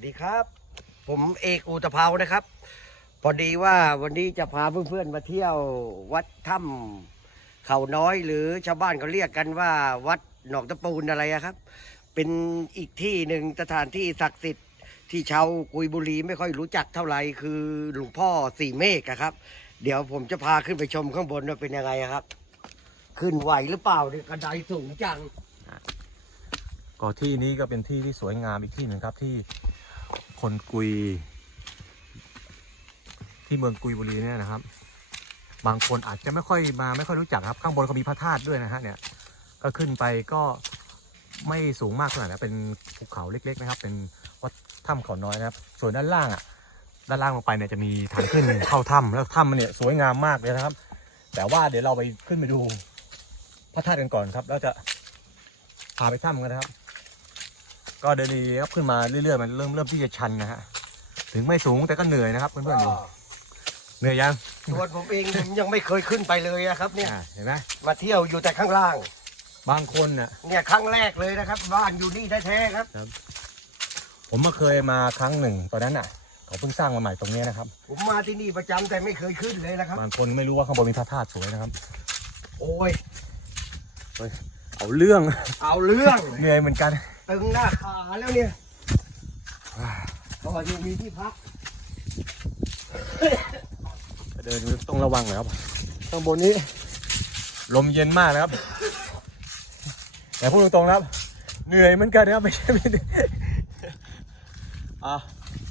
สดีครับ ผมเอกอุตภาวนะครับ พอดีว่าวันนี้จะพาเพื่อนๆมาเที่ยววัดถ้ำเขาน้อยหรือชาวบ้านเขาเรียกกันว่าวัดหนองตะปูนอะไรครับ เป็นอีกที่หนึ่งสถานที่ศักดิ์สิทธิ์ที่ชาวกุยบุรีไม่ค่อยรู้จักเท่าไหร่คือหลวงพ่อสี่เมฆครับ เดี๋ยวผมจะพาขึ้นไปชมข้างบนว่าเป็นยังไงครับ ขึ้นไหวหรือเปล่าเนี่ยกระไดสูงจังก็ที่นี้ก็เป็นที่ที่สวยงามอีกที่หนึ่งครับที่ คนกุย ที่เมืองกุยบุรีเนี่ยนะครับ บางคนอาจจะไม่ค่อยมาไม่ค่อยรู้จักครับ ข้างบนก็มีพระธาตุด้วยนะฮะเนี่ย ก็ขึ้นไปก็ไม่สูงมากเท่าไหร่นะเป็นภูเขาเล็ก ๆ นะครับ เป็นวัดถ้ำเขาน้อยนะครับ ส่วนด้านล่างอะ ด้านล่างลงไปเนี่ยจะมีทางขึ้นเข้าถ้ำแล้วถ้ำมันเนี่ยสวยงามมากเลยนะครับ แต่ว่าเดี๋ยวเราไปขึ้นไปดูพระธาตุกันก่อนครับ แล้วจะพาไปถ้ำกันนะครับ ก็เดินดีๆครับขึ้นมาเรื่อยๆมันเริ่มเริ่มที่จะชันนะฮะถึงไม่สูงแต่ก็เหนื่อยนะครับเพื่อนๆดูเหนื่อยยังส่วนผมเองผมยังไม่เคยขึ้นไปเลยอะครับเนี่ย อ่าเห็นไหมมาเที่ยวอยู่แต่ข้างล่าง บางคนน่ะ เนี่ยครั้งแรกเลยนะครับ บ้านอยู่นี่แท้ๆครับ ผมมาเคยมาครั้งหนึ่งตอนนั้นน่ะเขาเพิ่งสร้างมาใหม่ตรงนี้นะครับ ผมมาที่นี่ประจำแต่ไม่เคยขึ้นเลยนะครับ บางคนไม่รู้ว่าข้างบนมีพระธาตุสวยนะครับ โอ้ย เอาเรื่อง เอาเรื่อง เหนื่อยเหมือนกัน ตึงหน้าขาแล้วเนี่ยก็ยังมีที่พักเดินต้องระวังหน่อยครับข้างบนนี้ ลมเย็นมากนะครับ แต่พูดตรงๆนะครับ เหนื่อยเหมือนกันนะครับไม่ใช่ไม่ได้อะ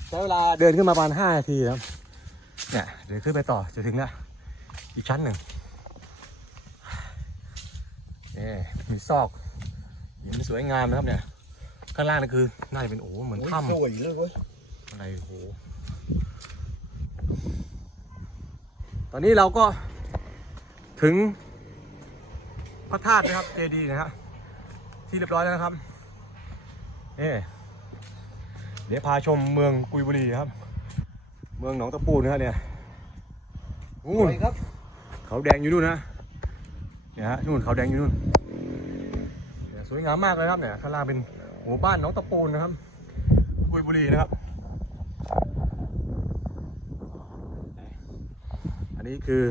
ใช้เวลาเดินขึ้นมาประมาณห้านาทีครับเนี่ยเดินขึ้นไปต่อจะถึงแล้วอีกชั้นหนึ่งนี่มีซอกหินสวยงามนะครับเนี่ย ข้างล่างนี่คือน่าจะเป็นโอ้โหเหมือนถ้ำสวยเลยเว้ยอะไรโหตอนนี้เราก็ถึงพระธาตุนะครับเจดีย์นะครับที่เรียบร้อยแล้วนะครับนี่เดี๋ยวพาชมเมืองกุยบุรีครับ เมืองหนองตะปูนะครับเนี่ยสนู่นวยครับเขาแดงอยู่นู่นนะเนี่ยฮะนู่นเขาแดงอยู่นู่นเนี่ยสวยงามมากเลยครับเนี่ยข้างล่างเป็น หมู่บ้านหนองตะปูนนะครับกุยบุรีนะครับ อันนี้คือ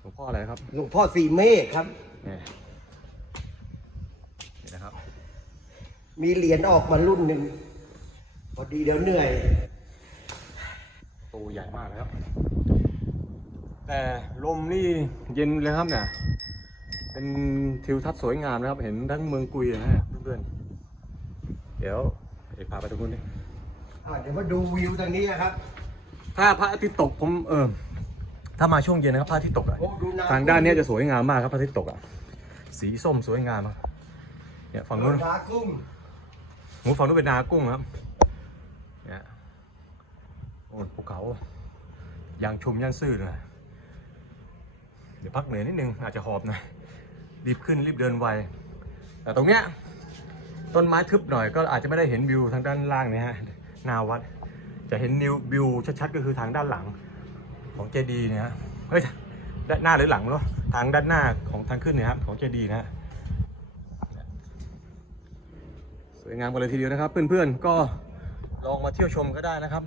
หลวงพ่ออะไรนะครับหลวงพ่อสีเมฆครับ เนี่ยนี่นะครับ มีเหรียญออกมารุ่นหนึ่งพอดีเดี๋ยวเหนื่อยตัวใหญ่มากเลยครับ แต่ลมนี่เย็นเลยครับเนี่ย เป็นทิวทัศน์สวยงามนะครับ เห็นทั้งเมืองกุยนะฮะเพื่อนๆ เดี๋ยวเอกพาไปตรงนู้นดิอะเดี๋ยวมาดูวิวทางนี้นะครับ ถ้าพระอาทิตย์ตกผมเออถ้ามาช่วงเย็นนะครับพระอาทิตย์ตกอะโอ้ดูน้ำ ทางด้านเนี้ยจะสวยงามมากครับพระอาทิตย์ตกอะสีส้มสวยงามอะเนี่ยฝั่งนู้นปลากุ้งหมูฝั่งนู้นเป็นนากุ้งครับ เนี่ยโอ้ยภูเขายางชุมย่านซื่อเลยเดี๋ยวพักเหนื่อยนิดนึงอาจจะหอบหน่อยรีบขึ้นรีบเดินไว แต่ตรงเนี้ย ต้นไม้ทึบหน่อยก็อาจจะไม่ได้เห็นวิวทางด้านล่างเนี่ยฮะหนาวัด จะเห็นนิววิวชัดๆก็คือทางด้านหลังของเจดีย์เนี่ยฮะเฮ้ยด้านหน้าหรือหลังไม่รู้ทางด้านหน้าของทางขึ้นเนี่ยครับของเจดีย์นะฮะสวยงามกันเลยทีเดียวนะครับ เพื่อนๆก็ลองมาเที่ยวชมก็ได้นะครับ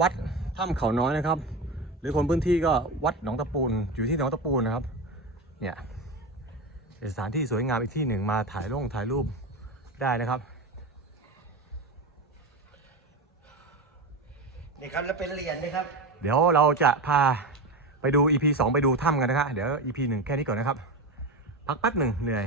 วัดถ้ำเขาน้อยนะครับ หรือคนพื้นที่ก็วัดหนองตะปูนอยู่ที่หนองตะปูนนะครับ เนี่ย เป็นสถานที่สวยงามอีกที่หนึ่งมาถ่ายลงถ่ายรูปได้นะครับ นี่ครับแล้วเป็นเหรียญนะครับ เดี๋ยวเราจะพาไปดู EP 2 ไปดูถ้ำกันนะครับเดี๋ยว EP 1 แค่นี้ก่อนนะครับ พักแป๊บหนึ่งเหนื่อย